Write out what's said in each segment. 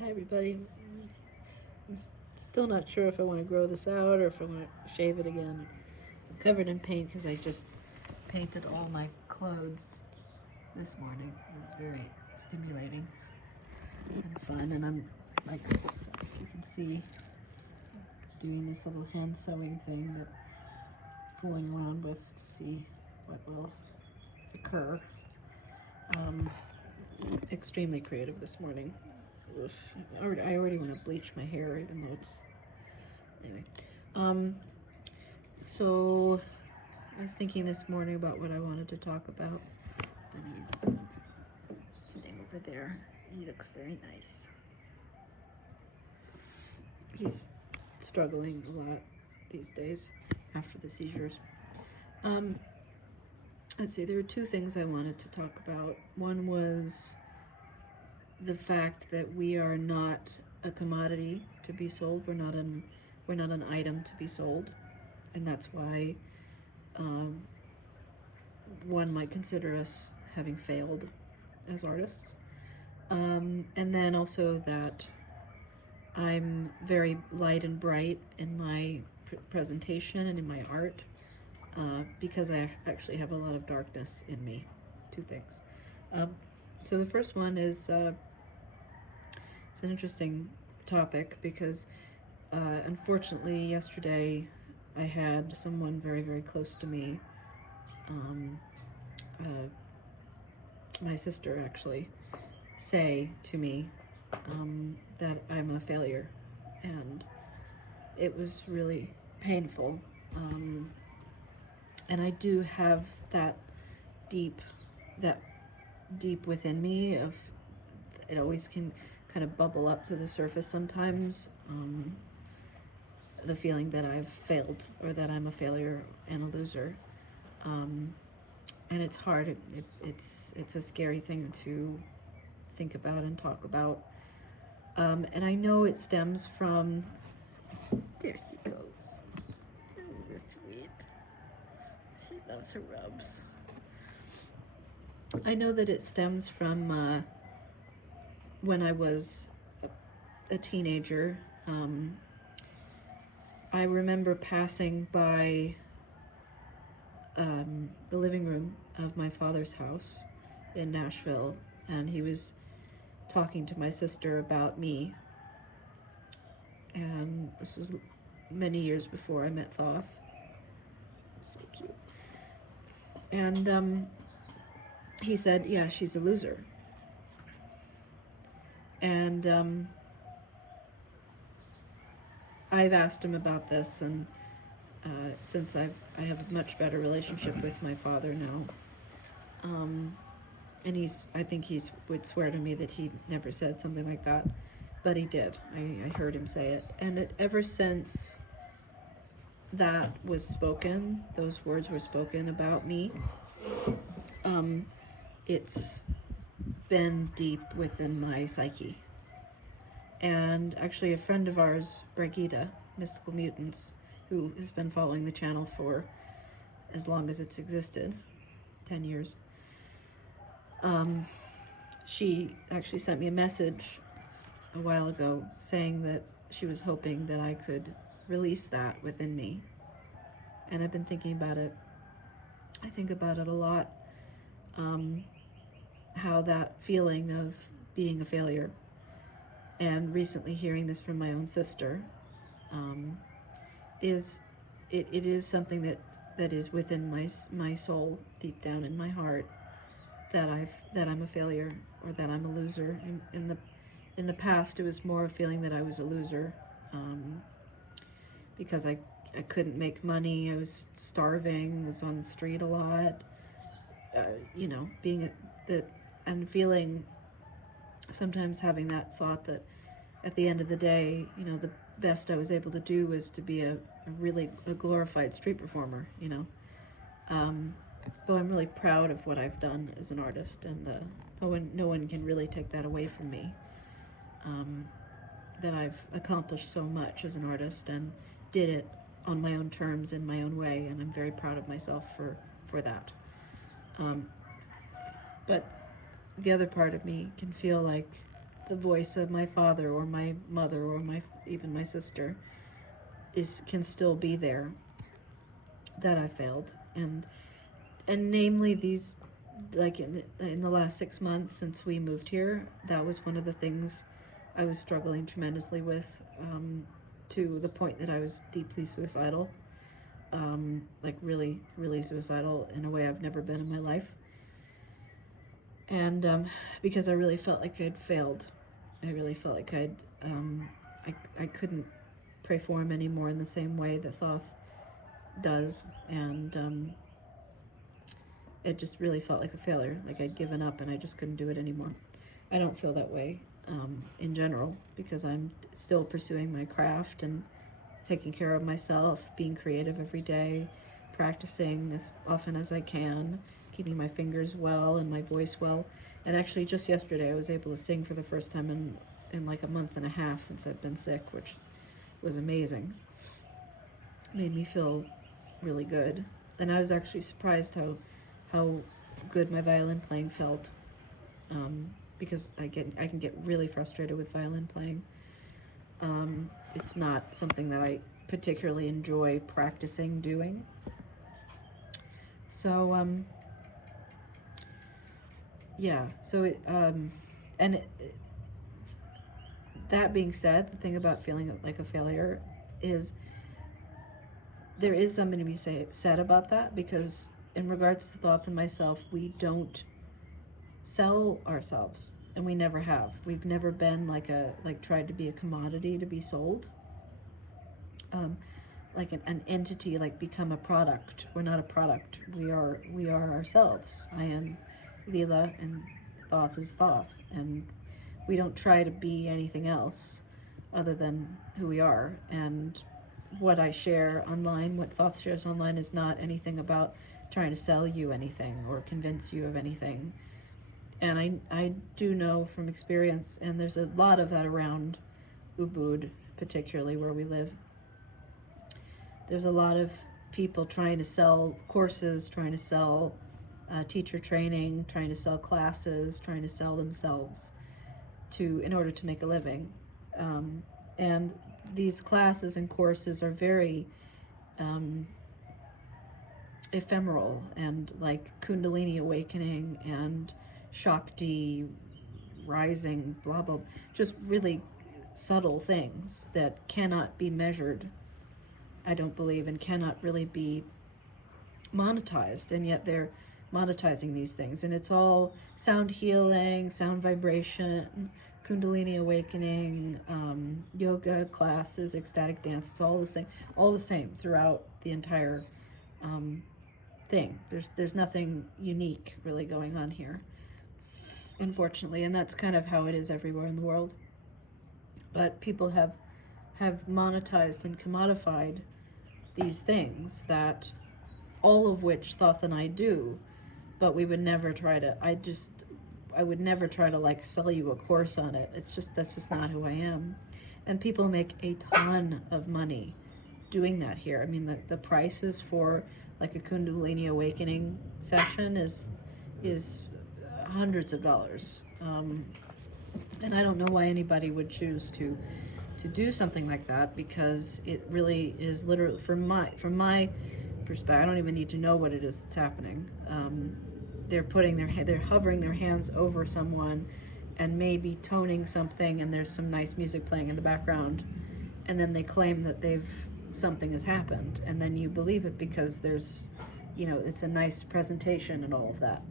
Hi everybody. I'm still not sure if I want to grow this out or if I want to shave it again. I'm covered in paint because I just painted all my clothes this morning. It was very stimulating and fun, and I'm like, if you can see, doing this little hand sewing thing that fooling around with to see what will occur. Extremely creative this morning. Oof. I already want to bleach my hair, even though it's anyway. So I was thinking this morning about what I wanted to talk about. Bunny's sitting over there. He looks very nice. He's struggling a lot these days after the seizures. Let's see, there were two things I wanted to talk about. One was the fact that we are not a commodity to be sold. We're not an item to be sold, and that's why one might consider us having failed as artists. And then also that I'm very light and bright in my presentation and in my art, because I actually have a lot of darkness in me. Two things. So the first one is it's an interesting topic because unfortunately yesterday I had someone very, very close to me, my sister actually, say to me that I'm a failure, and it was really painful. And I do have that deep within me of, it always can kind of bubble up to the surface sometimes, the feeling that I've failed or that I'm a failure and a loser. And it's hard. It's a scary thing to think about and talk about. And I know it stems from, there she goes. Oh, that's sweet. She loves her rubs. I know that it stems from when I was a teenager. I remember passing by the living room of my father's house in Nashville, and he was talking to my sister about me. And this was many years before I met Thoth. So cute. And he said, yeah, she's a loser. And I've asked him about this, and since I have a much better relationship with my father now, and I think he would swear to me that he never said something like that, but he did. I heard him say it, and ever since that was spoken, those words were spoken about me, it's been deep within my psyche. And actually a friend of ours, Brigida, Mystical Mutants, who has been following the channel for as long as it's existed, 10 years, she actually sent me a message a while ago saying that she was hoping that I could release that within me. And I've been thinking about it. I think about it a lot, how that feeling of being a failure, and recently hearing this from my own sister, is something that is within my soul, deep down in my heart, that I'm a failure or that I'm a loser. In the past, it was more a feeling that I was a loser, because I couldn't make money. I was starving. I was on the street a lot. And feeling, sometimes having that thought that at the end of the day, the best I was able to do was to be a glorified street performer, Though I'm really proud of what I've done as an artist, and no one can really take that away from me. That I've accomplished so much as an artist and did it on my own terms in my own way, and I'm very proud of myself for that. But the other part of me can feel like the voice of my father or my mother or even my sister can still be there, that I failed, and namely these, like in the last 6 months since we moved here, that was one of the things I was struggling tremendously with, to the point that I was deeply suicidal, like really, really suicidal in a way I've never been in my life. And because I really felt like I'd failed. I really felt like I couldn't pray for him anymore in the same way that Thoth does, and it just really felt like a failure, like I'd given up and I just couldn't do it anymore. I don't feel that way in general, because I'm still pursuing my craft and taking care of myself, being creative every day, practicing as often as I can, keeping my fingers well and my voice well. And actually just yesterday I was able to sing for the first time in like a month and a half since I've been sick, which was amazing. Made me feel really good. And I was actually surprised how good my violin playing felt, because I can get really frustrated with violin playing. It's not something that I particularly enjoy practicing doing. So yeah. So that being said, the thing about feeling like a failure is there is something to be said about that, because in regards to Thoth and myself, we don't sell ourselves, and we never have. We've never been like tried to be a commodity to be sold, like an entity, like become a product. We're not a product. We are ourselves. I am Lila, and Thoth is Thoth, and we don't try to be anything else other than who we are. And what I share online, what Thoth shares online, is not anything about trying to sell you anything or convince you of anything. And I do know from experience, and there's a lot of that around Ubud, particularly where we live. There's a lot of people trying to sell courses, trying to sell teacher training, trying to sell classes, trying to sell themselves in order to make a living. And these classes and courses are very ephemeral, and like Kundalini awakening and Shakti rising, blah, blah, just really subtle things that cannot be measured, I don't believe, and cannot really be monetized, and yet they're monetizing these things. And it's all sound healing, sound vibration, Kundalini awakening, yoga classes, ecstatic dance. It's all the same throughout the entire thing. There's nothing unique really going on here, unfortunately, and that's kind of how it is everywhere in the world. But people have monetized and commodified these things, that all of which Thoth and I do, but we would never try to, I would never try to like sell you a course on it. That's just not who I am. And people make a ton of money doing that here. I mean, the prices for like a Kundalini awakening session is hundreds of dollars. And I don't know why anybody would choose to do something like that, because it really is literally, from my perspective, I don't even need to know what it is that's happening. They're hovering their hands over someone and maybe toning something, and there's some nice music playing in the background, and then they claim that something has happened, and then you believe it because there's, it's a nice presentation and all of that.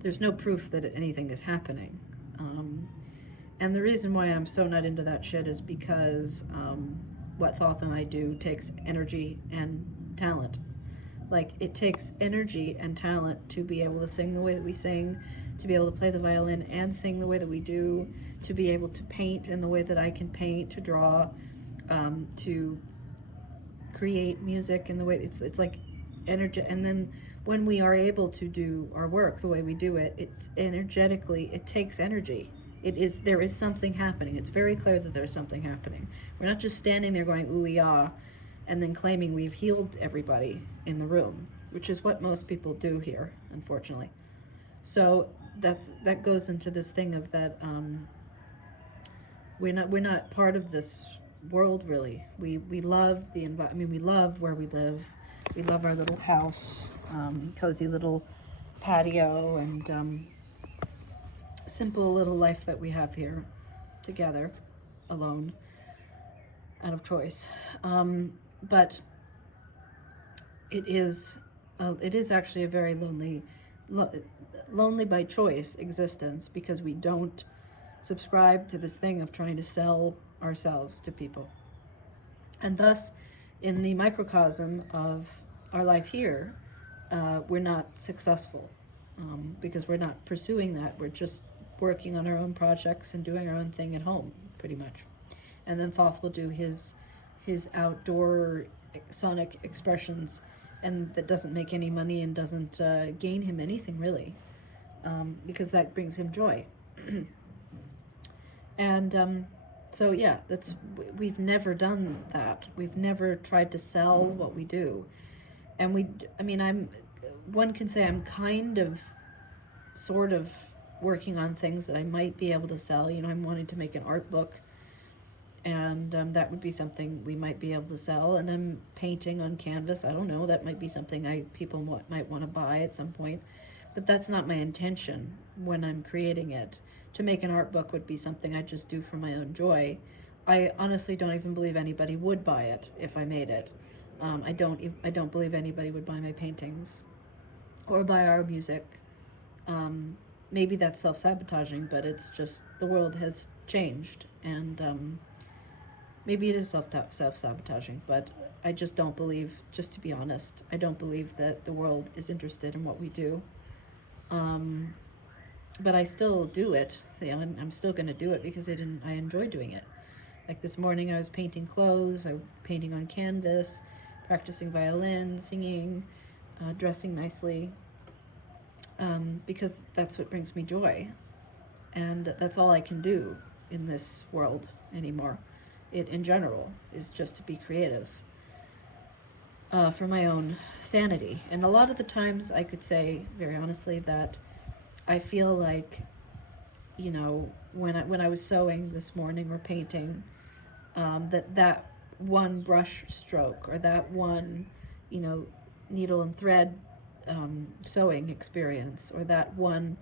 There's no proof that anything is happening. And the reason why I'm so not into that shit is because what Thoth and I do takes energy and talent. Like, it takes energy and talent to be able to sing the way that we sing, to be able to play the violin and sing the way that we do, to be able to paint in the way that I can paint, to draw, to create music in the way it's like energy. And then when we are able to do our work the way we do it, it's energetically, it takes energy. There is something happening. It's very clear that there's something happening. We're not just standing there going ooh ah, and then claiming we've healed everybody in the room, which is what most people do here, unfortunately. So that goes into this thing of that we're not part of this world, really. We love the environment. I mean, we love where we live. We love our little house, cozy little patio, and simple little life that we have here together, alone. out of choice. But it is actually a very lonely by choice existence, because we don't subscribe to this thing of trying to sell ourselves to people. And thus, in the microcosm of our life here, we're not successful, because we're not pursuing that. We're just working on our own projects and doing our own thing at home, pretty much. And then Thoth will do his outdoor sonic expressions, and that doesn't make any money and doesn't gain him anything really, because that brings him joy. And so yeah, we've never done that. We've never tried to sell what we do, and one can say I'm kind of, sort of working on things that I might be able to sell. I'm wanting to make an art book, and that would be something we might be able to sell. And I'm painting on canvas. I don't know, that might be something people might want to buy at some point, but that's not my intention when I'm creating it. To make an art book would be something I just do for my own joy. I honestly don't even believe anybody would buy it if I made it. I don't believe anybody would buy my paintings or buy our music. Maybe that's self-sabotaging, but it's just the world has changed, and maybe it is self-sabotaging, but I just don't believe, just to be honest, I don't believe that the world is interested in what we do. But I still do it. I'm still going to do it because I enjoy doing it. Like this morning I was painting clothes, I was painting on canvas, practicing violin, singing, dressing nicely, because that's what brings me joy. And that's all I can do in this world anymore. It, in general, is just to be creative, for my own sanity. And a lot of the times I could say, very honestly, that I feel like, when I was sewing this morning or painting, that one brush stroke, or that one, needle and thread sewing experience, or that one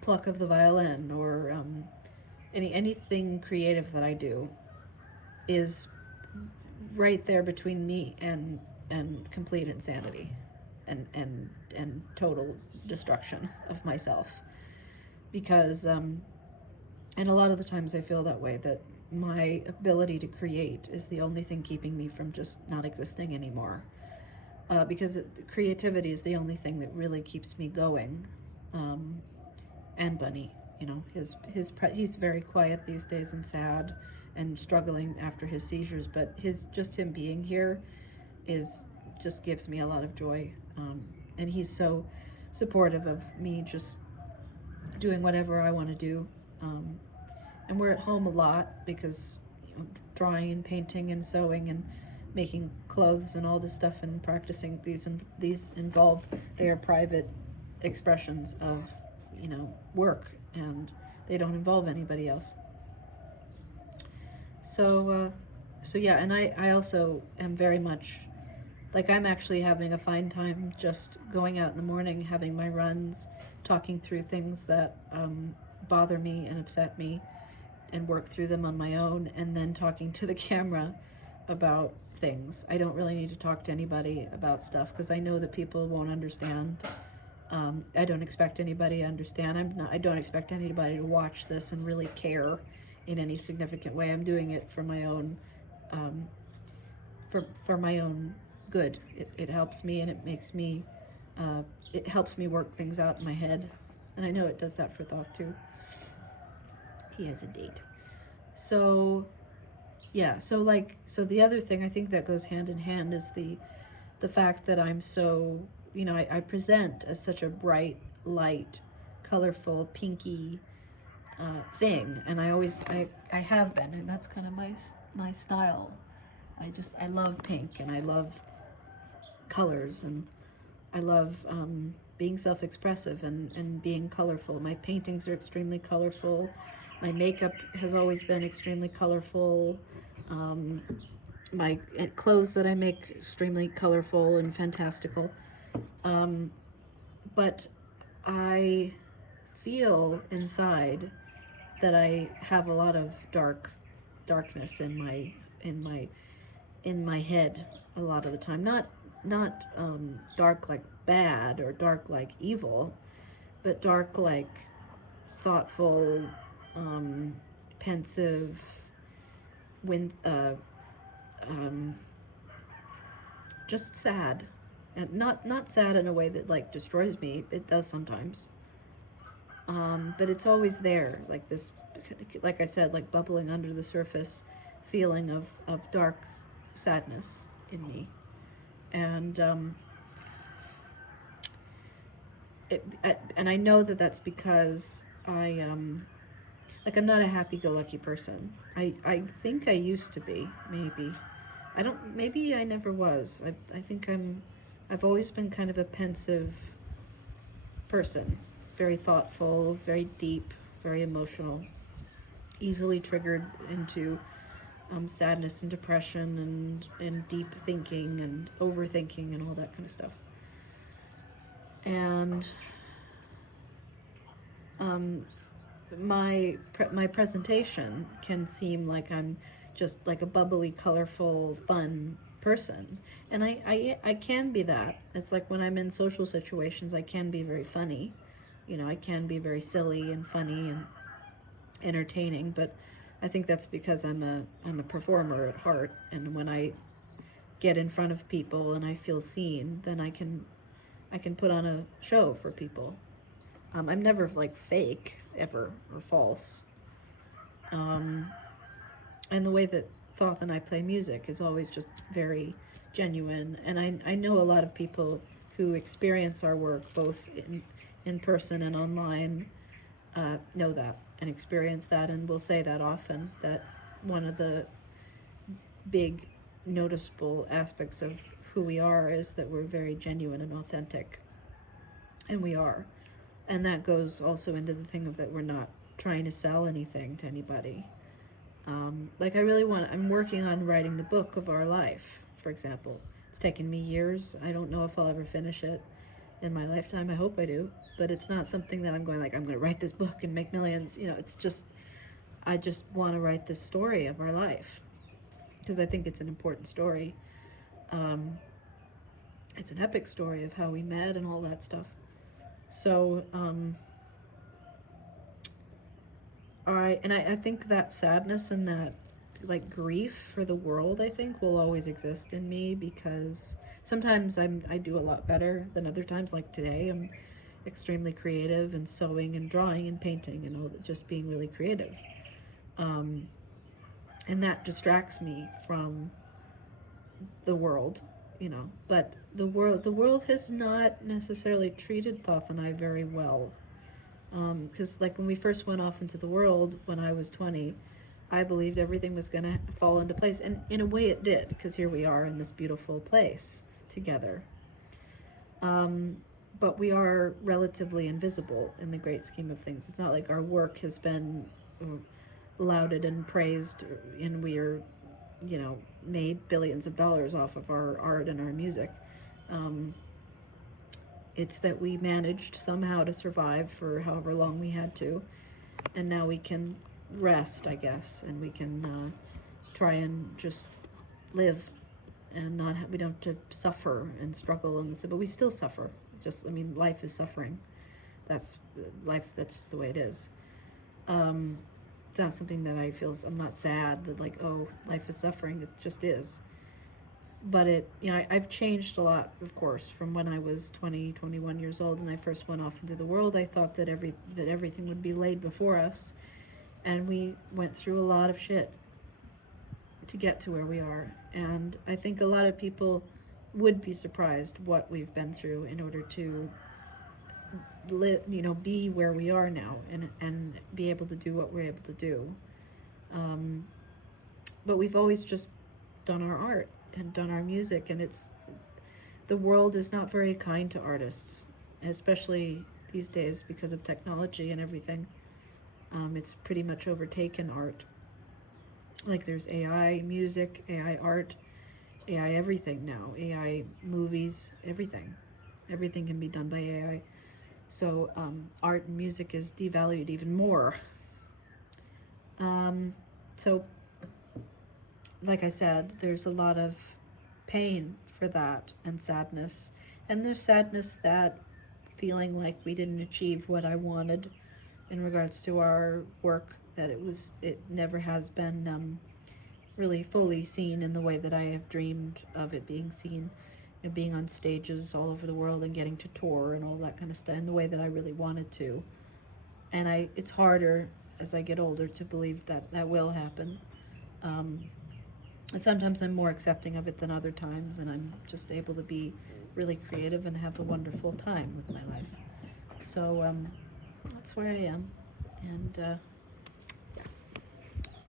pluck of the violin, or anything creative that I do, is right there between me and complete insanity, and total destruction of myself. Because and a lot of the times I feel that way, that my ability to create is the only thing keeping me from just not existing anymore. Because creativity is the only thing that really keeps me going. And Bunny, he's very quiet these days and sad and struggling after his seizures, but him being here just gives me a lot of joy. And he's so supportive of me just doing whatever I want to do. And we're at home a lot because drawing and painting and sewing and making clothes and all this stuff and practicing these involve, they are private expressions of work, and they don't involve anybody else. So yeah, and I also am very much like, I'm actually having a fine time just going out in the morning, having my runs, talking through things that bother me and upset me, and work through them on my own, and then talking to the camera about things. I don't really need to talk to anybody about stuff, because I know that people won't understand. I don't expect anybody to understand. I don't expect anybody to watch this and really care in any significant way. I'm doing it for my own, for my own good. It helps me, and it helps me work things out in my head. And I know it does that for Thoth too. He has a date. So yeah, so the other thing I think that goes hand in hand is the fact that I'm so, I present as such a bright, light, colorful, pinky thing, and I have been, and that's kind of my style. I love pink, and I love colors, and I love being self-expressive and being colorful. My paintings are extremely colorful. My makeup has always been extremely colorful. My clothes that I make extremely colorful and fantastical. But I feel inside that I have a lot of darkness in my head a lot of the time. Not dark like bad or dark like evil, but dark like thoughtful, pensive, when just sad, and not sad in a way that like destroys me. It does sometimes, but it's always there, like this, like I said, like bubbling under the surface feeling of dark sadness in me. And and I know that that's because like I'm not a happy-go-lucky person. I think I used to be, maybe. I don't, maybe I never was. I think I've always been kind of a pensive person, very thoughtful, very deep, very emotional, easily triggered into sadness and depression and deep thinking and overthinking and all that kind of stuff. And my presentation can seem like I'm just like a bubbly, colorful, fun person, and I can be that. It's like when I'm in social situations, I can be very funny, I can be very silly and funny and entertaining, but I think that's because I'm a performer at heart, and when I get in front of people and I feel seen, then I can put on a show for people. I'm never like fake ever or false. And the way that Thoth and I play music is always just very genuine. And I know a lot of people who experience our work both in person and online know that and experience that, and will say that often, that one of the big noticeable aspects of who we are is that we're very genuine and authentic. And we are. And that goes also into the thing of that we're not trying to sell anything to anybody. Like I'm working on writing the book of our life, for example. It's taken me years. I don't know if I'll ever finish it in my lifetime. I hope I do. But it's not something that I'm going to write this book and make millions. It's just, I just want to write this story of our life because I think it's an important story. It's an epic story of how we met and all that stuff. So, I think that sadness and that like grief for the world, I think, will always exist in me, because sometimes I do a lot better than other times. Like today, I'm extremely creative and sewing and drawing and painting and all that, just being really creative. And that distracts me from the world, But the world has not necessarily treated Thoth and I very well. Because like when we first went off into the world when I was 20, I believed everything was going to fall into place, and in a way it did, because here we are in this beautiful place together. But we are relatively invisible in the great scheme of things. It's not like our work has been lauded and praised, and we are, made billions of dollars off of our art and our music. It's that we managed somehow to survive for however long we had to, and now we can rest, I guess, and we can try and just live, and we don't have to suffer and struggle but we still suffer. Life is suffering. That's life. That's just the way it is. It's not something that I'm not sad that like, oh, life is suffering. It just is. But I've changed a lot, of course, from when I was 20, 21 years old and I first went off into the world. I thought that everything would be laid before us, and we went through a lot of shit to get to where we are. And I think a lot of people would be surprised what we've been through in order to live, be where we are now and be able to do what we're able to do. But we've always just done our art and done our music, and the world is not very kind to artists, especially these days because of technology and everything. It's pretty much overtaken art. Like there's AI music, AI art, AI everything now, AI movies, everything can be done by AI. So art and music is devalued even more. So, like I said, there's a lot of pain for that and sadness. And there's sadness that feeling like we didn't achieve what I wanted in regards to our work, that it never has been really fully seen in the way that I have dreamed of it being seen, and being on stages all over the world and getting to tour and all that kind of stuff in the way that I really wanted to. And it's harder as I get older to believe that that will happen. Um, Sometimes I'm more accepting of it than other times, and I'm just able to be really creative and have a wonderful time with my life. So that's where I am, and